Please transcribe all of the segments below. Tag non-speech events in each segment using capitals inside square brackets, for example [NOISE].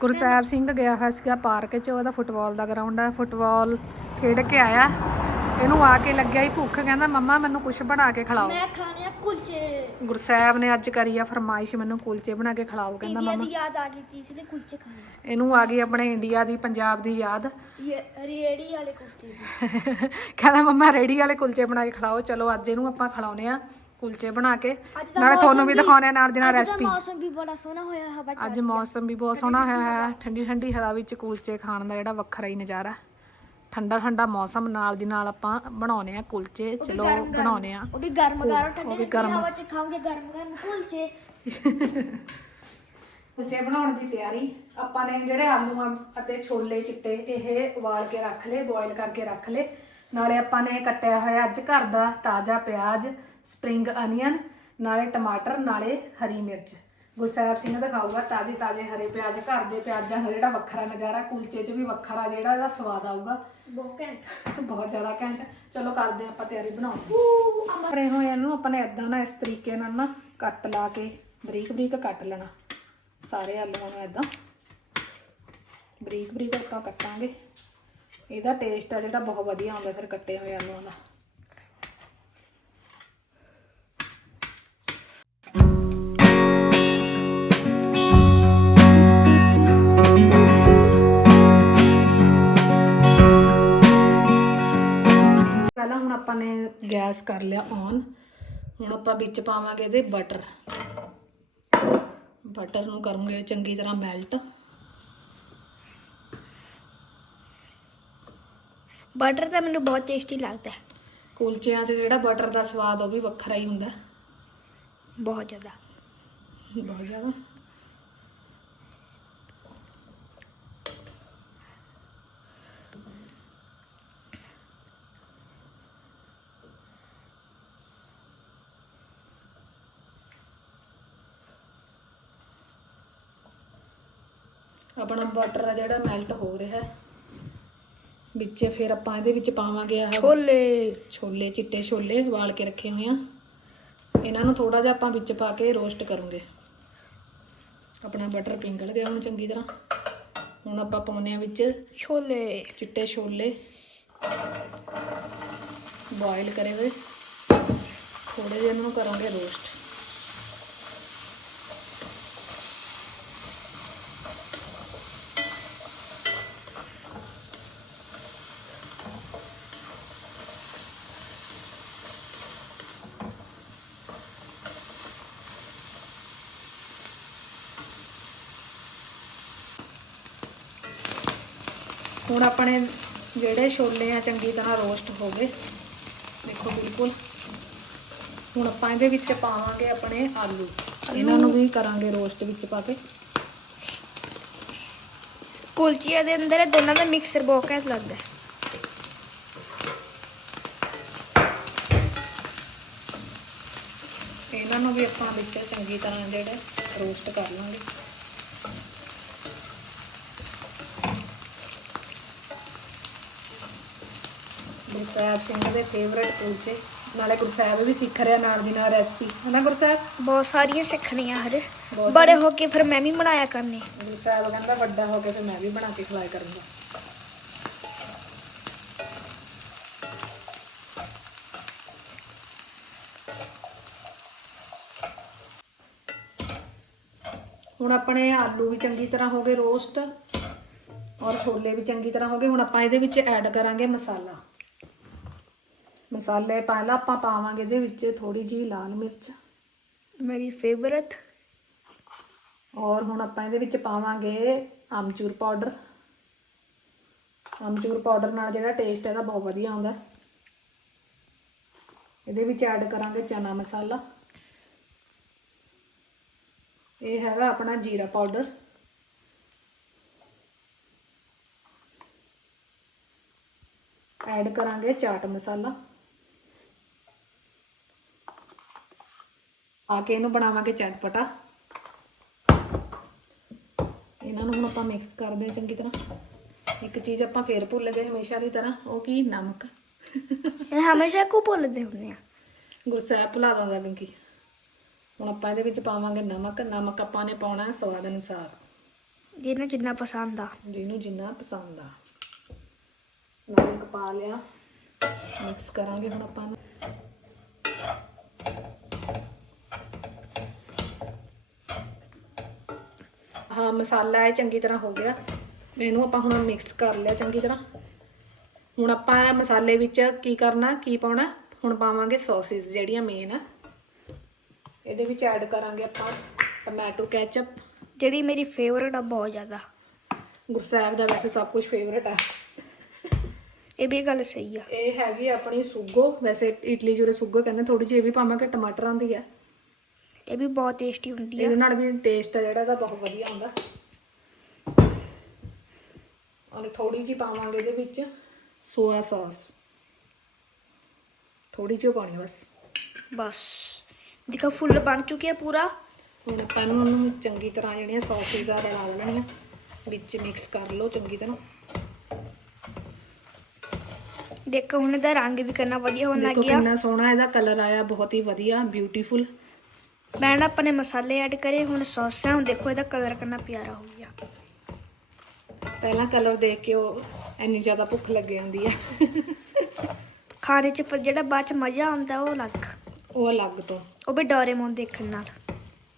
ਗੁਰਸੈਬ ਸਿੰਘ ਗਿਆ ਹੋਇਆ ਸੀਗਾ ਪਾਰਕ 'ਚ ਉਹਦਾ ਫੁੱਟਬਾਲ ਦਾ ਗਰਾਊਂਡ ਹੈ ਫੁੱਟਬਾਲ ਖੇਡ ਕੇ ਆਇਆ। ਇਹਨੂੰ ਆ ਕੇ ਲੱਗਿਆ ਹੀ ਭੁੱਖ ਕਹਿੰਦਾ ਮੰਮਾ ਮੈਨੂੰ ਕੁਝ ਬਣਾ ਕੇ ਖਿਲਾਓ। ਮੈਂ ਖਾਣੇ ਆ ਕੁਲਚੇ। ਗੁਰਸੈਬ ਨੇ ਅੱਜ ਕਰੀ ਆ ਫਰਮਾਇਸ਼ ਮੈਨੂੰ ਕੁਲਚੇ ਬਣਾ ਕੇ ਖਿਲਾਓ ਕਹਿੰਦਾ ਮੰਮਾ ਦੀ ਯਾਦ ਆ ਗਈ ਤੀ ਇਸ ਲਈ ਕੁਲਚੇ ਖਾਣੇ ਇਹਨੂੰ ਆ ਗਈ ਆਪਣੇ ਇੰਡੀਆ ਦੀ ਪੰਜਾਬ ਦੀ ਯਾਦ। ਰੇੜੀ ਵਾਲੇ ਕੁਲਚੇ ਦੀ। [LAUGHS] ਕਹਿੰਦਾ ਮੰਮਾ ਰੇੜੀ ਵਾਲੇ ਕੁਲਚੇ ਬਣਾ ਕੇ ਖਿਲਾਓ। ਚਲੋ ਅੱਜ ਇਹਨੂੰ ਆਪਾਂ ਖਿਲਾਉਨੇ ਆ ਕੁਲਚੇ ਬਣਾ ਕੇ। ਅੱਜ ਦਾ ਨਾਲੇ ਤੁਹਾਨੂੰ ਵੀ ਦਿਖਾਉਣੇ ਆ ਨਾਲ ਦੀ ਨਾਲ ਅੱਜ ਦਾ ਰੈਸਪੀ ਮੌਸਮ ਵੀ ਬੜਾ ਸੋਹਣਾ ਹੋਇਆ ਹਵਾ ਚੱਲ ਅੱਜ ਮੌਸਮ ਵੀ ਬਹੁਤ ਸੋਹਣਾ ਹੋਇਆ ਹੈ ਠੰਡੀ ਠੰਡੀ ਹਵਾ ਵਿੱਚ ਕੁਲਚੇ ਖਾਣ ਦਾ ਜਿਹੜਾ ਵੱਖਰਾ ਹੀ ਨਜ਼ਾਰਾ। ਠੰਡਾ ਠੰਡਾ ਮੌਸਮ ਨਾਲ ਦੀ ਨਾਲ ਆਪਾਂ ਬਣਾਉਨੇ ਆ ਕੁਲਚੇ ਚਲੋ ਬਣਾਉਨੇ ਆ। ਉਹ ਵੀ ਗਰਮ ਗਰਮ ਠੰਡੀ ਵੀ ਠੰਡੀ ਗਰਮ। ਹਵਾ ਚ ਖਾਓਗੇ ਗਰਮ ਗਰਮ ਕੁਲਚੇ। [LAUGHS] ਕੁਲਚੇ ਬਣਾਉਣ ਦੀ ਤਿਆਰੀ। ਆਪਾਂ ਨੇ ਜਿਹੜੇ ਆਲੂ ਆ ਅਤੇ ਛੋਲੇ ਚਿੱਟੇ ਇਹ ਉਬਾਲ ਕੇ ਰੱਖ ਲਏ ਬੋਇਲ ਕਰਕੇ ਰੱਖ ਲਏ। ਨਾਲੇ ਆਪਾਂ ਨੇ ਕੱਟਿਆ ਹੋਇਆ ਅੱਜ ਘਰ ਦਾ ਤਾਜ਼ਾ ਪਿਆਜ਼। ਸਪਰਿੰਗ ਅਨੀਅਨ ਨਾਲੇ ਟਮਾਟਰ ਨਾਲੇ ਹਰੀ ਮਿਰਚ। ਗੁਰਸੈਬ ਸਿੰਘ ਦਿਖਾਊਗਾ ਤਾਜ਼ੇ ਤਾਜ਼ੇ ਹਰੇ ਪਿਆਜ਼ ਘਰ ਦੇ ਪਿਆਜ਼ਾਂ ਦਾ ਜਿਹੜਾ ਵੱਖਰਾ ਨਜ਼ਾਰਾ ਕੁਲਚੇ 'ਚ ਵੀ ਵੱਖਰਾ ਜਿਹੜਾ ਇਹਦਾ ਸਵਾਦ ਆਊਗਾ। ਬਹੁਤ ਘੈਂਟ। ਬਹੁਤ ਜ਼ਿਆਦਾ ਘੈਂਟ। ਚਲੋ ਕਰਦੇ ਆਪਾਂ ਤਿਆਰੀ ਬਣਾਉਣ। ਦੀ ਹੋਏ ਇਹਨੂੰ ਆਪਾਂ ਨੇ ਇਦਾਂ ਨਾ ਇਸ ਤਰੀਕੇ ਨਾਲ ਨਾ ਕੱਟ ਲਾ ਕੇ ਬਰੀਕ ਬਰੀਕ ਕੱਟ ਲੈਣਾ। ਸਾਰੇ ਆਲੂਆਂ ਨੂੰ ਇਦਾਂ ਬਰੀਕ ਬਰੀਕ ਆਪਾਂ ਕੱਟਾਂਗੇ। ਇਹਦਾ ਟੇਸਟ ਆ ਜਿਹੜਾ ਬਹੁਤ ਵਧੀਆ ਆਉਂਦਾ ਫਿਰ ਕੱਟੇ ਹੋਏ ਆਲੂਆਂ ਦਾ। ਗੈਸ ਕਰ ਲਿਆ ਔਨ ਹੁਣ ਆਪਾਂ ਵਿੱਚ ਪਾਵਾਂਗੇ ਇਹਦੇ ਬਟਰ ਬਟਰ ਨੂੰ ਕਰਾਂਗੇ ਚੰਗੀ ਤਰ੍ਹਾਂ ਮੈਲਟ ਬਟਰ ਤਾਂ ਮੈਨੂੰ ਬਹੁਤ ਟੇਸਟੀ ਲੱਗਦਾ। ਹੈ ਕੁਲਚਿਆਂ 'ਚ ਜਿਹੜਾ ਬਟਰ ਦਾ ਸਵਾਦ ਉਹ ਵੀ ਵੱਖਰਾ ਹੀ ਹੁੰਦਾ। ਬਹੁਤ ਜ਼ਿਆਦਾ। ਬਹੁਤ ਜ਼ਿਆਦਾ। ਆਪਣਾ ਬਟਰ ਆ ਜਿਹੜਾ ਮੈਲਟ ਹੋ ਰਿਹਾ ਹੈ। ਵਿੱਚ ਫਿਰ ਆਪਾਂ ਇਹਦੇ ਵਿੱਚ ਪਾਵਾਂਗੇ ਆਹ ਛੋਲੇ। ਛੋਲੇ ਚਿੱਟੇ ਛੋਲੇ ਉਬਾਲ ਕੇ ਰੱਖੇ ਹੋਏ ਆ। ਇਹਨਾਂ ਨੂੰ ਥੋੜਾ ਜਿਹਾ ਆਪਾਂ ਵਿੱਚ ਪਾ ਕੇ ਰੋਸਟ ਕਰੂੰਗੇ। ਆਪਣਾ ਬਟਰ ਪਿੰਗਲ ਗਿਆ ਹੁਣ ਚੰਗੀ ਤਰ੍ਹਾਂ। ਹੁਣ ਆਪਾਂ ਪਾਉਨੇ ਆ ਵਿੱਚ ਛੋਲੇ। ਚਿੱਟੇ ਛੋਲੇ। ਬੋਇਲ ਕਰੇ ਹੋਏ। ਥੋੜੇ ਜਿਹਾ ਇਹਨਾਂ ਨੂੰ ਕਰਾਂਗੇ ਰੋਸਟ ਹੁਣ ਆਪਣੇ ਜਿਹੜੇ ਛੋਲੇ ਆ ਚੰਗੀ ਤਰ੍ਹਾਂ ਰੋਸਟ ਹੋ ਗਏ। ਦੇਖੋ ਬਿਲਕੁਲ। ਹੁਣ ਆਪਾਂ ਇਹਦੇ ਵਿੱਚ ਪਾਵਾਂਗੇ ਆਪਣੇ ਆਲੂ। ਇਹਨਾਂ ਨੂੰ ਵੀ ਕਰਾਂਗੇ ਰੋਸਟ ਵਿੱਚ ਪਾ ਕੇ। ਕੁਲਚੀਆਂ ਦੇ ਅੰਦਰ ਦੋਨਾਂ ਦਾ ਮਿਕਸਰ ਬਹੁਤ ਲੱਗਦਾ ਹੈ। ਇਹਨਾਂ ਨੂੰ ਵੀ ਆਪਾਂ ਵਿੱਚ ਚੰਗੀ ਤਰ੍ਹਾਂ ਜਿਹੜੇ ਰੋਸਟ ਕਰ ਲਾਂਗੇ। ਗੁਰਸੈਬ ਸਿੰਘ ਦੇ ਫੇਵਰੇਟ ਕੁਲਚੇ ਨਾਲੇ ਗੁਰਸੈਬ ਵੀ ਸਿੱਖ ਰਿਹਾ ਨਾਲ ਦੀ ਨਾਲ ਰੈਸਪੀ ਹਨਾ ਗੁਰਸੈਬ? ਬਹੁਤ ਸਾਰੀਆਂ ਸਿੱਖਣੀਆਂ ਹਜੇ। ਬਹੁਤ ਬੜੇ ਹੋ ਕੇ ਫਿਰ ਮੈਂ ਵੀ ਬਣਾਇਆ ਕਰਨੀ। ਗੁਰਸੈਬ ਕਹਿੰਦਾ ਵੱਡਾ ਹੋ ਕੇ ਤੇ ਮੈਂ ਵੀ ਬਣਾ ਕੇ ਖਿਲਾਇਆ ਕਰੂੰਗਾ। ਹੁਣ ਆਪਣੇ ਆਲੂ ਵੀ ਚੰਗੀ ਤਰ੍ਹਾਂ ਹੋ ਗਏ ਰੋਸਟ ਔਰ ਛੋਲੇ ਵੀ ਚੰਗੀ ਤਰ੍ਹਾਂ ਹੋ ਗਏ। ਹੁਣ ਆਪਾਂ ਇਹਦੇ ਵਿੱਚ ਐਡ ਕਰਾਂਗੇ ਮਸਾਲਾ। ਮਸਾਲੇ ਪਹਿਲਾਂ ਆਪਾਂ ਪਾਵਾਂਗੇ ਇਹਦੇ ਵਿੱਚ ਥੋੜੀ ਜਿਹੀ ਲਾਲ ਮਿਰਚ। ਮੇਰੀ ਫੇਵਰਟ ਔਰ ਹੁਣ ਆਪਾਂ ਇਹਦੇ ਵਿੱਚ ਪਾਵਾਂਗੇ ਆਮਚੂਰ ਪਾਊਡਰ। ਆਮਚੂਰ ਪਾਊਡਰ ਨਾਲ ਜਿਹੜਾ ਟੇਸਟ ਇਹਦਾ ਬਹੁਤ ਵਧੀਆ ਆਉਂਦਾ। ਹੈ। ਇਹਦੇ ਵਿੱਚ ਐਡ ਕਰਾਂਗੇ ਚਨਾ ਮਸਾਲਾ। ਇਹ ਹੈਗਾ ਆਪਣਾ ਜੀਰਾ ਪਾਊਡਰ। ਐਡ ਕਰਾਂਗੇ ਚਾਟ ਮਸਾਲਾ। ਆ ਕੇ ਇਹਨੂੰ ਬਣਾਵਾਂਗੇ ਚਟਪਟਾ। ਇਹਨਾਂ ਨੂੰ ਹੁਣ ਆਪਾਂ ਮਿਕਸ ਕਰਦੇ ਹਾਂ ਚੰਗੀ ਤਰ੍ਹਾਂ। ਇੱਕ ਚੀਜ਼ ਆਪਾਂ ਫੇਰ ਭੁੱਲ ਗਏ ਹਮੇਸ਼ਾ ਦੀ ਤਰ੍ਹਾਂ ਉਹ ਕੀ? ਨਮਕ। ਇਹ ਹਮੇਸ਼ਾ ਕੋ ਭੁੱਲਦੇ ਹੁੰਦੇ ਆ? ਗੁਰਸੈਬ ਭੁਲਾ ਦਿੰਦਾ ਪਿੰਕੀ ਹੁਣ ਆਪਾਂ ਇਹਦੇ ਵਿੱਚ ਪਾਵਾਂਗੇ ਨਮਕ। ਨਮਕ ਆਪਾਂ ਨੇ ਪਾਉਣਾ ਹੈ ਸਵਾਦ ਅਨੁਸਾਰ। ਜਿਹਨੂੰ ਜਿੰਨਾ ਪਸੰਦ ਆ। ਜਿਹਨੂੰ ਜਿੰਨਾ ਪਸੰਦ ਆ। ਨਮਕ ਪਾ ਲਿਆ। ਮਿਕਸ ਕਰਾਂਗੇ ਹੁਣ ਆਪਾਂ ਨੂੰ ਹਾਂ ਮਸਾਲਾ ਇਹ ਚੰਗੀ ਤਰ੍ਹਾਂ ਹੋ ਗਿਆ। ਇਹਨੂੰ ਆਪਾਂ ਹੁਣ ਮਿਕਸ ਕਰ ਲਿਆ ਚੰਗੀ ਤਰ੍ਹਾਂ। ਹੁਣ ਆਪਾਂ ਇਹ ਮਸਾਲੇ ਵਿੱਚ ਕੀ ਕਰਨਾ ਕੀ ਪਾਉਣਾ? ਹੁਣ ਪਾਵਾਂਗੇ ਸੌਸਿਸ ਜਿਹੜੀਆਂ ਮੇਨ ਆ। ਇਹਦੇ ਵਿੱਚ ਐਡ ਕਰਾਂਗੇ ਆਪਾਂ ਟੋਮੈਟੋ ਕੈਚਅਪ ਜਿਹੜੀ ਮੇਰੀ ਫੇਵਰਟ ਆ ਬਹੁਤ ਜ਼ਿਆਦਾ। ਗੁਰਸਾਹਿਬ ਦਾ ਵੈਸੇ ਸਭ ਕੁਝ ਫੇਵਰਟ ਆ। ਇਹ ਵੀ ਗੱਲ ਸਹੀ ਆ। ਇਹ ਹੈਗੀ ਆਪਣੀ ਸੁਗੋ। ਵੈਸੇ ਇਡਲੀ ਜੁਰੇ ਸੁਗੋ ਕਹਿੰਦੇ ਥੋੜੀ ਜਿਹੀ ਇਹ ਵੀ ਪਾਵਾਂਗੇ ਟਮਾਟਰਾਂ ਦੀ ਹੈ ਇਹ ਵੀ ਬਹੁਤ ਟੇਸਟੀ ਹੁੰਦੀ ਆ। ਇਹਦੇ ਨਾਲ ਵੀ ਟੇਸਟ ਹੈ ਜਿਹੜਾ ਦਾ ਬਹੁਤ ਵਧੀਆ ਹੁੰਦਾ। ਔਰ ਥੋੜੀ ਜਿਹੀ ਪਾਵਾਂਗੇ ਇਹਦੇ ਵਿੱਚ ਸੋਇਆ ਸੌਸ ਥੋੜੀ ਜਿਹੀ ਪਾਣੀ ਆ ਬਸ। ਬਸ। ਦੇਖੋ ਫੁੱਲ ਬਣ ਚੁੱਕਿਆ ਪੂਰਾ। ਹੁਣ ਆਪਾਂ ਨੂੰ ਉਹਨੂੰ ਚੰਗੀ ਤਰ੍ਹਾਂ ਜਿਹੜੀਆਂ ਸੌਸਿਸ ਆ ਰਲਾ ਲੈਣੀਆਂ। ਵਿੱਚ ਮਿਕਸ ਕਰ ਲਓ ਚੰਗੀ ਤਰ੍ਹਾਂ। ਦੇਖੋ ਹੁਣ ਇਹਦਾ ਰੰਗ ਵੀ ਕਰਨਾ ਵਧੀਆ ਹੋਣ ਲੱਗ ਦੇਖੋ ਗਿਆ। ਕਿੰਨਾ ਸੋਹਣਾ ਇਹਦਾ ਕਲਰ ਆਇਆ ਬਹੁਤ ਹੀ ਵਧੀਆ ਬਿਊਟੀਫੁਲ ਮੈਂ ਨਾ ਆਪਣੇ ਮਸਾਲੇ ਐਡ ਕਰੇ ਹੁਣ ਸੌਸਾਂ ਹੁਣ ਦੇਖੋ ਇਹਦਾ ਕਲਰ ਕਰਨਾ ਪਿਆਰਾ ਹੋ ਗਿਆ। ਪਹਿਲਾਂ ਕਲਰ ਦੇਖ ਕੇ ਉਹ ਇੰਨੀ ਜ਼ਿਆਦਾ ਭੁੱਖ ਲੱਗ ਜਾਂਦੀ ਆ। ਖਾਣੇ 'ਚ ਪਰ ਜਿਹੜਾ ਬਾਅਦ 'ਚ ਮਜ਼ਾ ਆਉਂਦਾ ਉਹ ਅਲੱਗ। ਉਹ ਅਲੱਗ ਤੋਂ। ਉਹ ਵੀ ਡੋਰੇਮੋਨ ਦੇਖਣ ਨਾਲ।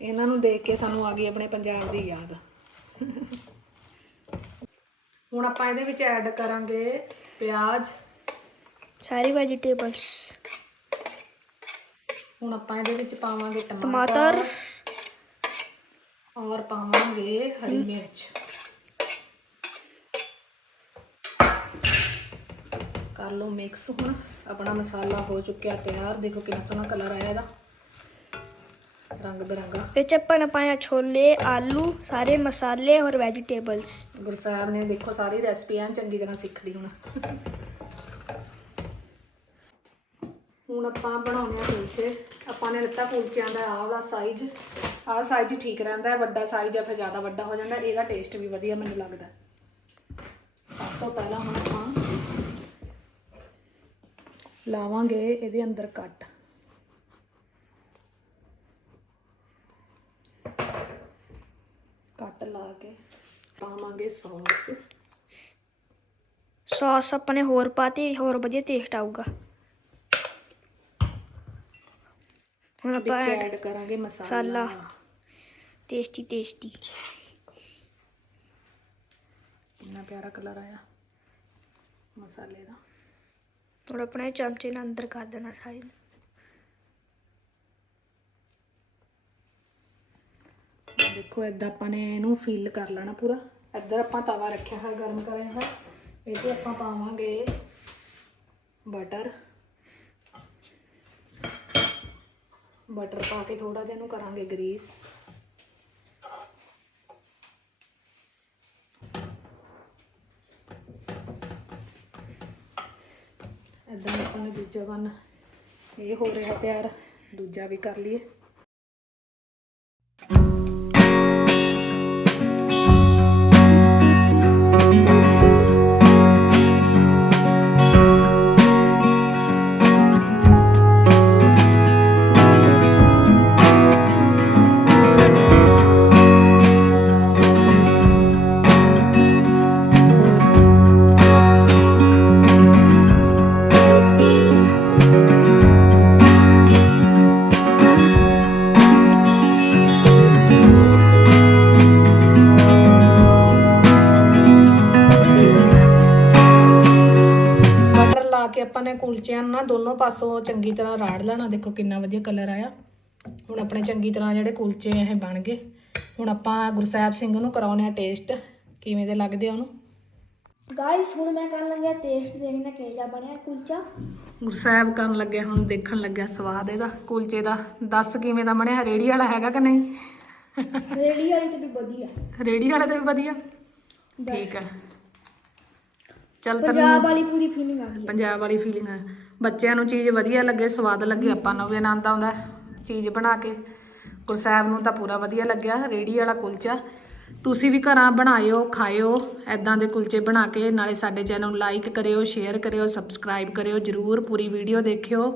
ਇਹਨਾਂ ਨੂੰ ਦੇਖ ਕੇ ਸਾਨੂੰ ਆ ਗਈ ਆਪਣੇ ਪੰਜਾਬ ਦੀ ਯਾਦ। ਹੁਣ ਆਪਾਂ ਇਹਦੇ ਵਿੱਚ ਐਡ ਕਰਾਂਗੇ ਪਿਆਜ਼। ਸਾਰੇ ਵੈਜੀਟੇਬਲਸ ਹੁਣ ਆਪਾਂ ਇਹਦੇ ਵਿੱਚ ਪਾਵਾਂਗੇ ਟਮਾਟਰ। ਔਰ ਪਾਵਾਂਗੇ ਹਰੀ ਮਿਰਚ। ਕਰ ਲਓ ਮਿਕਸ ਹੁਣ। ਆਪਣਾ ਮਸਾਲਾ ਹੋ ਚੁੱਕਿਆ ਤਿਆਰ। ਦੇਖੋ ਕਿੰਨਾ ਸੋਹਣਾ ਕਲਰ ਆਇਆ ਇਹਦਾ। ਰੰਗ ਬਿਰੰਗਾ। ਇਹ ਚ ਆਪਾਂ ਨੇ ਪਾਇਆ ਛੋਲੇ ਆਲੂ ਸਾਰੇ ਮਸਾਲੇ ਔਰ ਵੈਜੀਟੇਬਲਸ ਗੁਰਸਾਹਿਬ ਨੇ ਦੇਖੋ ਸਾਰੀ ਰੈਸਪੀ ਐਨ ਚੰਗੀ ਤਰ੍ਹਾਂ ਸਿੱਖ ਲਈ ਹੁਣ। ਹੁਣ ਆਪਾਂ ਬਣਾਉਣੇ ਆ ਕੁਲਚੇ ਆਪਾਂ ਨੇ ਲਿੱਤਾ ਕੁਲਚਿਆਂ ਦਾ ਆਹ ਵਾਲਾ ਸਾਈਜ਼ ਆਹ ਸਾਈਜ਼ ਠੀਕ ਰਹਿੰਦਾ ਹੈ, ਵੱਡਾ ਸਾਈਜ਼ ਆ ਫਿਰ ਜ਼ਿਆਦਾ ਵੱਡਾ ਹੋ ਜਾਂਦਾ, ਇਹਦਾ ਟੇਸਟ ਵੀ ਵਧੀਆ ਮੈਨੂੰ ਲੱਗਦਾ। ਸਭ ਤੋਂ ਪਹਿਲਾਂ ਹੁਣ ਆਪਾਂ ਲਾਵਾਂਗੇ ਇਹਦੇ ਅੰਦਰ ਕੱਟ। ਕੱਟ ਲਾ ਕੇ ਪਾਵਾਂਗੇ ਸੌਸ ਸੌਸ ਆਪਣੇ ਨੇ ਹੋਰ ਪਾਤੀ, ਹੋਰ ਵਧੀਆ ਟੇਸਟ ਆਊਗਾ। ਹੁਣ ਆਪਾਂ ਐਡ ਕਰਾਂਗੇ ਮਸਾਲਾ। ਟੇਸਟੀ ਟੇਸਟੀ ਕਿੰਨਾ ਪਿਆਰਾ ਕਲਰ ਆਇਆ ਮਸਾਲੇ ਦਾ। ਹੁਣ ਆਪਣੇ ਚਮਚੇ ਨਾਲ ਅੰਦਰ ਕਰ ਦੇਣਾ ਸਾਰੇ ਨੂੰ। ਦੇਖੋ ਇਦਾਂ ਆਪਾਂ ਨੇ ਇਹਨੂੰ ਫਿਲ ਕਰ ਲੈਣਾ ਪੂਰਾ। ਇੱਧਰ ਆਪਾਂ ਤਵਾ ਰੱਖਿਆ ਹੋਇਆ ਗਰਮ ਕਰਿਆ ਹੋਇਆ। ਇਹ ਤੇ ਆਪਾਂ ਪਾਵਾਂਗੇ ਬਟਰ ਬਟਰ ਪਾ ਕੇ ਥੋੜਾ ਜਿਹਾ ਇਹਨੂੰ ਕਰਾਂਗੇ ਗਰੀਸ। ਇਦਾਂ ਆਪਾਂ ਨੇ ਦੂਜਾ ਬਣ, ਇਹ ਹੋ ਰਿਹਾ ਤਿਆਰ, ਦੂਜਾ ਵੀ ਕਰ ਲਈਏ। ਆਪਾਂ ਨੇ ਕੁਲਚਿਆਂ ਨੂੰ ਨਾ ਦੋਨੋਂ ਪਾਸੋਂ ਚੰਗੀ ਤਰ੍ਹਾਂ ਰਾੜ ਲੈਣਾ। ਦੇਖੋ ਕਿੰਨਾ ਵਧੀਆ ਕਲਰ ਆਇਆ। ਹੁਣ ਆਪਣੇ ਚੰਗੀ ਤਰ੍ਹਾਂ ਜਿਹੜੇ ਕੁਲਚੇ ਇਹ ਬਣ ਗਏ। ਹੁਣ ਆਪਾਂ ਗੁਰਸਾਹਿਬ ਸਿੰਘ ਨੂੰ ਕਰਾਉਣੇ ਆ ਟੇਸਟ ਕਿਵੇਂ ਦੇ ਲੱਗਦੇ ਆ ਉਹਨੂੰ? ਗਾਇਸ ਹੁਣ ਮੈਂ ਕਰਨ ਲੱਗਿਆ ਟੇਸਟ ਦੇਖਣਾ ਕਿਹਦਾ ਬਣਿਆ ਕੁਲਚਾ। ਗੁਰਸਾਹਿਬ ਕਰਨ ਲੱਗਿਆ ਹੁਣ ਦੇਖਣ ਲੱਗਿਆ ਸਵਾਦ ਇਹਦਾ ਕੁਲਚੇ ਦਾ। ਦੱਸ ਕਿਵੇਂ ਦਾ ਬਣਿਆ ਰੇੜੀ ਵਾਲਾ ਹੈਗਾ ਕਿ ਨਹੀਂ? ਰੇੜੀ ਵਾਲੀ ਤੇ ਵੀ ਵਧੀਆ। ਰੇੜੀ ਵਾਲਾ ਤੇ ਵੀ ਵਧੀਆ। ਠੀਕ ਹੈ ਚੱਲ ਪੰਜਾਬ ਵਾਲੀ ਪੂਰੀ ਫੀਲਿੰਗ ਆ ਗਈ। ਪੰਜਾਬ ਵਾਲੀ ਫੀਲਿੰਗ ਹੈ ਬੱਚਿਆਂ ਨੂੰ ਚੀਜ਼ ਵਧੀਆ ਲੱਗੇ ਸਵਾਦ ਲੱਗੇ ਆਪਾਂ ਨੂੰ ਵੀ ਆਨੰਦ ਆਉਂਦਾ ਚੀਜ਼ ਬਣਾ ਕੇ। ਗੁਰਸਾਹਿਬ ਨੂੰ ਤਾਂ ਪੂਰਾ ਵਧੀਆ ਲੱਗਿਆ ਰੇੜੀ ਵਾਲਾ ਕੁਲਚਾ। ਤੁਸੀਂ ਵੀ ਘਰਾਂ ਬਣਾਇਓ ਖਾਇਓ ਐਦਾਂ ਦੇ ਕੁਲਚੇ ਬਣਾ ਕੇ ਨਾਲੇ ਸਾਡੇ ਚੈਨਲ ਨੂੰ ਲਾਈਕ ਕਰਿਓ ਸ਼ੇਅਰ ਕਰਿਓ ਸਬਸਕ੍ਰਾਈਬ ਕਰਿਓ ਜਰੂਰ ਪੂਰੀ ਵੀਡੀਓ ਦੇਖਿਓ।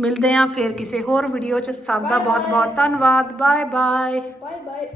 ਮਿਲਦੇ ਆਂ ਫੇਰ ਕਿਸੇ ਹੋਰ ਵੀਡੀਓ 'ਚ। ਸਭ ਦਾ ਬਹੁਤ ਬਹੁਤ ਧੰਨਵਾਦ। Bye bye bye bye